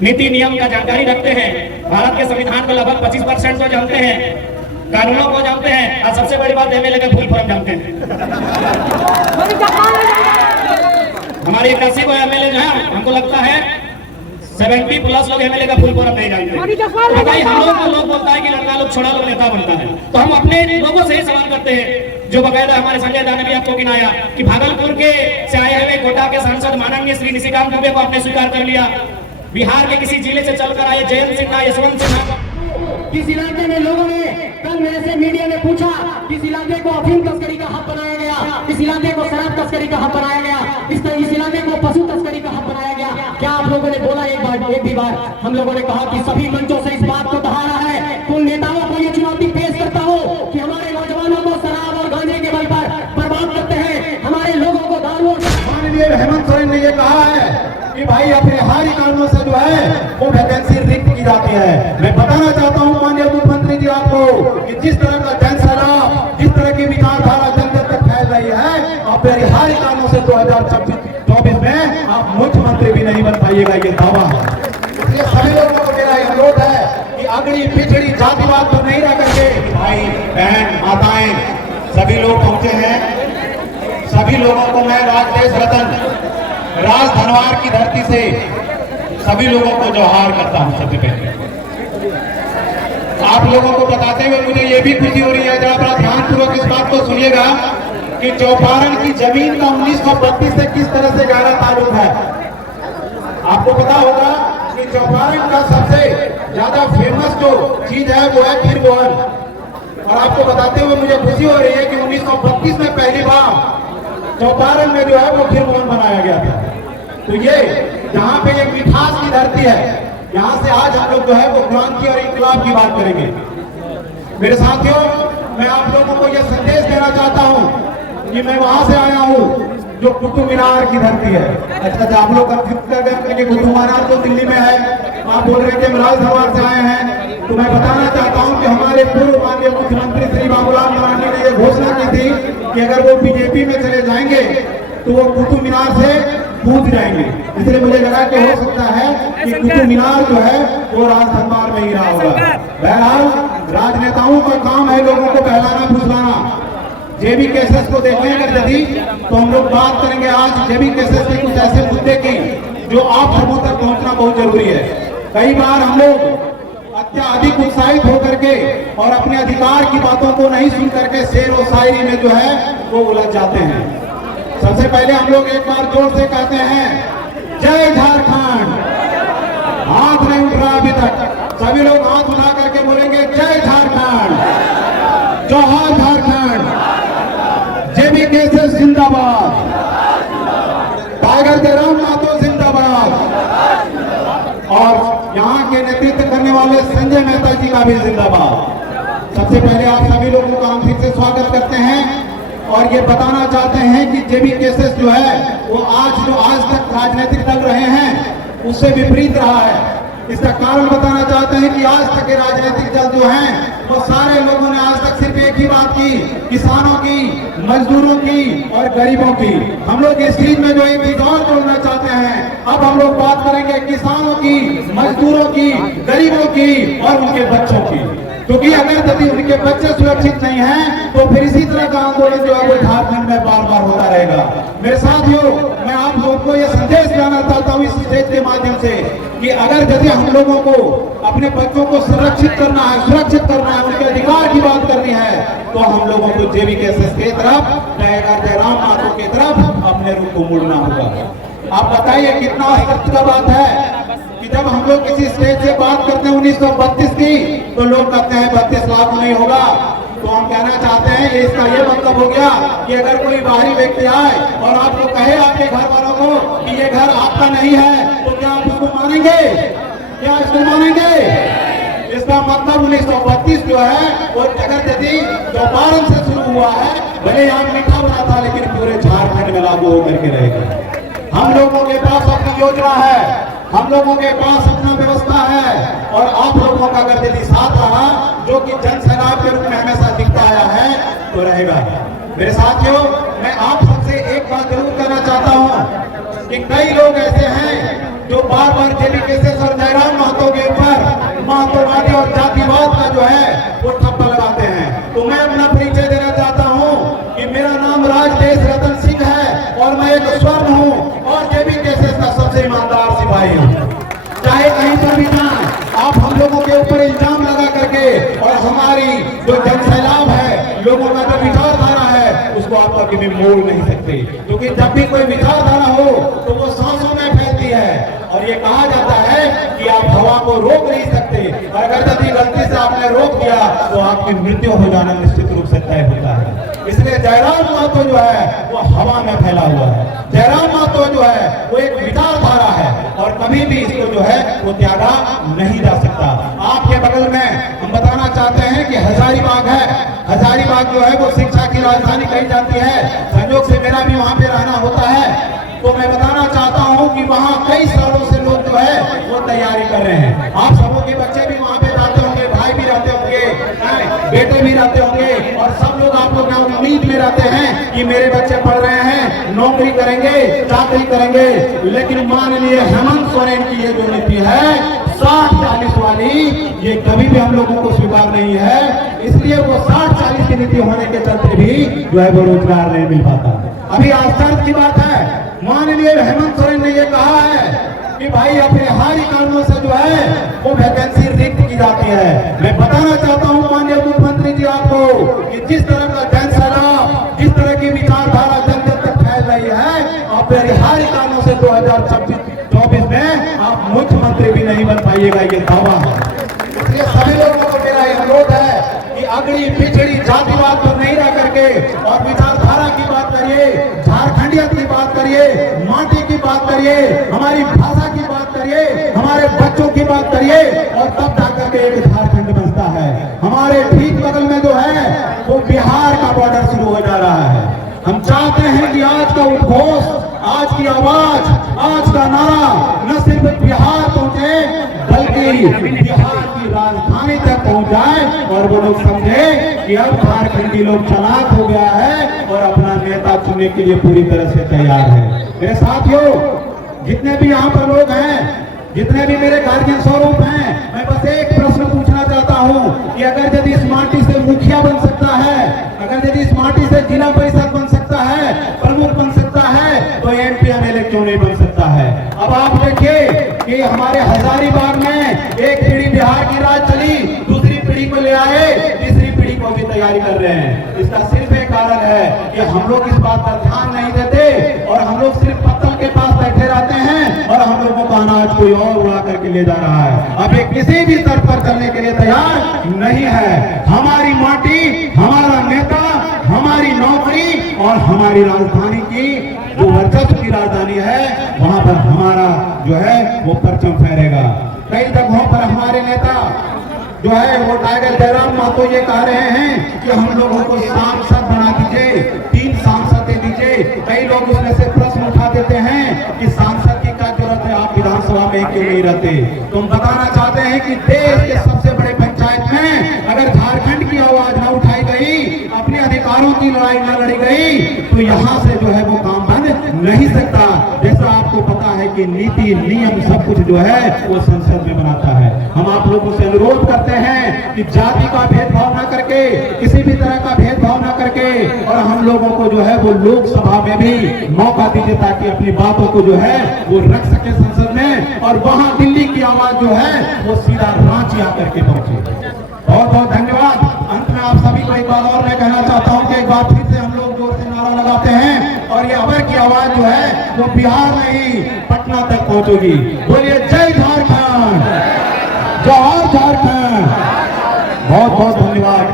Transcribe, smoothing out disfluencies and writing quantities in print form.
नीति नियम का जानकारी रखते हैं, भारत के संविधान को लगभग 25% तो जानते हैं, कानूनों को जानते हैं, और सबसे बड़ी बात एमएलए का फुल फॉर्म जानते हैं। हमारी 81 को एमएलए जो है, हमको लगता है 70+ लोग एमएलए का फुल फॉर्म नहीं जानते। भाई हम लोग को लोग बोलता है कि लड़का लोग छोड़ा लोग नेता बनता है, तो हम अपने लोगों से ही सवाल करते हैं, जो बकायदा हमारे संजय दा ने भी आपको गिनाया कि भागलपुर के से आए हुए कोटा के सांसद माननीय श्री निशिकांत दुबे को आपने स्वीकार कर लिया, बिहार के किसी जिले से चलकर आए जयंत सिन्हा, यशवंत सिन्हा। किस इलाके में लोगों ने कल मेरे से मीडिया में पूछा, किस इलाके को अफीम तस्करी का हब बनाया गया, इस इलाके को शराब तस्करी का हब बनाया गया, इस इलाके को पशु तस्करी का हब बनाया गया। क्या आप लोगों ने बोला एक भी बार? हम लोगों ने कहा कि सभी मंचों से इस बात को दोहराया है। उन नेताओं को ये चुनौती पेश करता हूँ कि हमारे नौजवानों को शराब और गांजे के बल पर बर्बाद करते हैं, हमारे लोगों को दारू। माननीय हेमंत सोरेन ने ये कहा है कि भाई अपने हारी कारणों से जो है वो वैकेंसी रिक्त की जाती है। मैं बताना चाहता हूं माननीय मुख्यमंत्री जी आपको कि जिस तरह का जन सैलाब, जिस तरह की विचारधारा जन जन तक फैल रही है, अपने हारी कारणों से 2024 में आप मुख्यमंत्री भी नहीं बन पाइएगा, ये दावा है। इसलिए सभी लोगों को मेरा अनुरोध है कि अगड़ी पिछड़ी जातिवाद पर नहीं रह करके भाई बहन माताएं सभी लोग पहुंचे हैं। सभी लोगों को मैं राजदेश रतन राज धनवार की धरती से सभी लोगों को जोहार करता हूं। सबसे पहले आप लोगों को बताते हुए मुझे ये भी खुशी हो रही है, जरा बड़ा ध्यानपूर्वक इस बात को सुनिएगा कि चौपारण की जमीन का 1932 से किस तरह से गहरा ताल्लुक है। आपको पता होगा कि चौपारण का सबसे ज्यादा फेमस जो चीज है वो है खीर मोहन, और आपको बताते हुए मुझे खुशी हो रही है कि 1932 में पहली बार चौपारण में जो है वो खीर मोहन बनाया गया था। तो ये जहाँ पे एक मिठास की धरती है, यहाँ से आज हम लोग जो है वो क्रांति और इंकलाब की बात करेंगे। मेरे साथियों, मैं आप लोगों को ये संदेश देना चाहता हूँ कि मैं वहां से आया हूँ जो कुतुब मीनार की धरती है। अच्छा, आप लोग कुतुब मीनार तो दिल्ली में है, आप बोल रहे थे राज धनवार से आए हैं, तो मैं बताना चाहता हूं कि हमारे पूर्व माननीय मुख्यमंत्री श्री बाबूलाल मरांडी ने यह घोषणा की थी कि अगर वो बीजेपी में चले जाएंगे तो वो कुतुब मीनार से कूद जाएंगे। इसलिए मुझे लगा कि हो सकता है कि कुतुब मीनार जो है वो राज धनवार में ही रहा होगा। बहरहाल राजनेताओं का काम है लोगों को बहलाना फुसलाना। जेबी केसेस को देखें अगर यदि, तो हम लोग बात करेंगे आज जेबी केसेस के कुछ ऐसे मुद्दे की जो आप सबों तक पहुंचना बहुत जरूरी है। कई बार हम लोग अत्याधिक उत्साहित होकर के और अपने अधिकार की बातों को नहीं सुन करके शेर और शायरी में जो है वो उलझ जाते हैं। सबसे पहले हम लोग एक बार जोर से कहते हैं जय झारखंड। हाथ नहीं उठ रहा अभी तक, सभी लोग हाथ उठा करके बोलेंगे जय झारखंड, जोहार झारखंड, जेबी केसेस जिंदाबाद, टाइगर जयराम मातो जिंदाबाद, और यहाँ के नेतृत्व करने वाले संजय मेहता जी का भी जिंदाबाद। सबसे पहले आप सभी लोगों का हम फिर से स्वागत करते हैं और ये बताना चाहते हैं कि जेबी केसेस जो है वो आज तक राजनीतिक दल रहे हैं उससे विपरीत रहा है। इसका कारण बताना चाहते हैं कि आज तक के राजनीतिक दल जो हैं वो सारे लोगों ने आज तक सिर्फ एक ही बात की, किसानों की, मजदूरों की और गरीबों की। हम लोग इस चीज में जो एक चीज और जोड़ना चाहते हैं, अब हम लोग बात करेंगे किसानों की, मजदूरों की, गरीबों की और उनके बच्चों की। क्योंकि अगर यदि उनके बच्चे सुरक्षित नहीं हैं तो फिर इसी तरह का आंदोलन जो है वो झारखंड में बार बार होता रहेगा। मेरे साथियों, मैं आप लोगों को ये संदेश देना चाहता हूँ इस स्टेज के माध्यम से कि अगर यदि हम लोगों को अपने बच्चों को सुरक्षित करना है, उनके अधिकार की बात करनी है, तो हम लोगों को जेबी केसेस की तरफ, टाइगर जयराम मातो की तरफ अपने रुख को मुड़ना होगा। आप बताइए कितना सख्त का बात है कि जब हम लोग किसी स्टेज से बात करते हैं 1932 की, तो लोग कहते हैं 32 लाख नहीं होगा। तो हम कहना चाहते हैं इसका ये मतलब हो गया कि अगर कोई बाहरी व्यक्ति आए और आपको कहे आपके घर वालों को कि ये घर आपका नहीं है, तो क्या आप उसको मानेंगे? क्या इसको मानेंगे? इसका मतलब 1932 जो है वो अगर यदि चौपारण से शुरू हुआ है, भले यहाँ मीठा बना था लेकिन पूरे झारखंड में लागू होकर के रहेगा। हम लोगों के पास अपनी योजना है, हम लोगों के पास अपना व्यवस्था है, और आप लोगों का अगर यदि साथ रहा जो कि जन सैलाब के रूप में हमेशा दिखता आया है तो रहेगा। मेरे साथियों, मैं आप सबसे एक बात जरूर कहना चाहता हूं कि कई लोग ऐसे हैं जो बार बार जेबी केसेस और जयराम महतो के ऊपर महतोवादी और जातिवाद का जो है वो ठप्पा लगाते हैं। तो मैं अपना परिचय देना चाहता हूं कि मेरा नाम राजदेश रतन सिंह है और मैं एक स्वर्ण हूं और जेबी केसेस का सबसे ईमानदार सिपाही हूं। चाहे कहीं पर भी जाए आप हम लोगों के ऊपर इल्जाम लगा करके और हमारी जो जनसैलाब है, लोगों का जो विचारधारा है, उसको आप कभी मोड़ नहीं सकते, क्योंकि जब भी कोई विचारधारा हो तो वो सांसों में फैलती है। और ये कहा जाता है कि आप हवा को रोक नहीं सकते, और अगर यदि गलती से आपने रोक दिया तो आपकी मृत्यु हो जाना निश्चित रूप से तय होता है। इसलिए जयराम महतो जो है वो हवा में फैला हुआ है। जयराम महतो जो है वो एक विचारधारा है और कभी भी इसको जो है वो त्यागा नहीं जा सकता। आपके बगल में हम बताना चाहते हैं कि हजारीबाग है। हजारीबाग जो है वो शिक्षा की राजधानी कही जाती है। संयोग से मेरा भी वहां पे रहना होता है, तो मैं बताना चाहता हूं कि वहां कई सालों से लोग जो है वो तैयारी कर रहे हैं। आप सबों के बच्चे भी वहां पे जाते होंगे, भाई भी रहते होंगे, बेटे भी रहते होंगे, और सब लोग आप लोग उम्मीद में रहते हैं कि मेरे बच्चे पढ़ रहे हैं, नौकरी करेंगे, चाकरी करेंगे। लेकिन मान लिए हेमंत सोरेन की ये जो नीति है 60-40 वाली, ये कभी भी हम लोगों को स्वीकार नहीं है। इसलिए वो 60-40 की नीति होने के चलते भी जो है वो रोजगार नहीं मिल पाता। अभी आश्चर्य की बात है, मान लिए हेमंत सोरेन ने ये कहा है कि भाई अपरिहार्य कारणों से जो है वो वैकेंसी रिक्त की जाती है। मैं बताना चाहता हूं माननीय मुख्यमंत्री जी आपको कि जिस तरह का जनसैलाब, जिस तरह की विचारधारा जन जन तक फैल रही है, अपरिहार्य कारणों से 2024 में आप मुख्यमंत्री भी नहीं बन पाइएगा, ये दावा है। इसलिए सभी लोगों को मेरा अनुरोध है कि अगड़ी पिछड़ी जातिवाद पर नहीं रह करके और विचारधारा की बात करिए, झारखंडियत की बात करिए, माटी की बात करिए, हमारी भाषा की बात करिए, हमारे बच्चों की बात करिए, और तब जाकर के एक झारखंड बनता है। हमारे ठीक बगल में जो है वो बिहार का बॉर्डर शुरू हो जा रहा है। हम चाहते हैं कि आज का उद्घोष, आज की आवाज, आज का नारा न सिर्फ बिहार पहुंचे बल्कि बिहार की राजधानी तक पहुंच जाए और वो लोग समझे कि अब झारखंडी लोग चालाक हो गया है और अपना नेता चुनने के लिए पूरी तरह से तैयार है। मेरे साथियों, जितने भी यहाँ पर लोग हैं, जितने भी मेरे गार्जियन स्वरूप हैं, मैं बस एक प्रश्न पूछना चाहता हूँ कि अगर यदि इस माटी से मुखिया बन सकता है, अगर यदि इस माटी से जिला परिषद बन सकता है, प्रमुख बन सकता है, तो एमपी एमएलए क्यों नहीं बन सकता है? अब आप देखिए कि हमारे हजारीबाग में एक पीढ़ी बिहार की राज चली, दूसरी पीढ़ी को ले आए, तीसरी पीढ़ी को भी तैयारी कर रहे हैं। इसका सिर्फ एक कारण है कि हम लोग इस बात पर ध्यान नहीं देते और हम लोग सिर्फ पत्तल के पास बैठे रहते हैं और हम लोगों का अनाज कोई और उड़ा करके ले जा रहा है। अब ये किसी भी स्तर पर चलने के लिए तैयार नहीं है। हमारी माटी, हमारा नेता, हमारी नौकरी और हमारी राजधानी की जो वर्चस्व की राजधानी है, वहां पर हमारा जो है वो परचम फहरेगा। कई जगहों पर हमारे नेता जो है वो टाइगर जयराम महतो ये कह रहे हैं कि हम लोगों को सांसद बना दीजिए, 3 सांसद दे दीजिए। कई लोग उसमें से प्रश्न उठा देते हैं कि सांसद की क्या जरूरत है, आप विधानसभा में क्यों नहीं रहते? तो हम बताना चाहते हैं कि देश के सबसे बड़े पंचायत में अगर झारखंड की आवाज न उठाई गई, अपने अधिकारों की लड़ाई न लड़ी गई, तो यहाँ से जो है वो काम बन नहीं सकता। जैसा आपको पता है कि नीति, नियम सब कुछ जो है वो संसद में बनाता है। हम आप लोगों से अनुरोध करते हैं कि जाति का भेदभाव न करके, किसी भी तरह का भेदभाव न करके, और हम लोगों को जो है वो लोकसभा में भी मौका दीजिए ताकि अपनी बातों को जो है वो रख सके संसद में, और वहां दिल्ली की आवाज जो है वो सीधा रांची आकर के पहुंचे। बहुत बहुत धन्यवाद। अंत में आप सभी को एक बात और मैं कहना चाहता हूं कि एक बार फिर से हम लोग जोर से नारा लगाते हैं और ये अभय की आवाज जो है वो बिहार नहीं पटना तक पहुंचेगी। बोलिए जय झारखंड, जय झारखंड। बहुत बहुत धन्यवाद।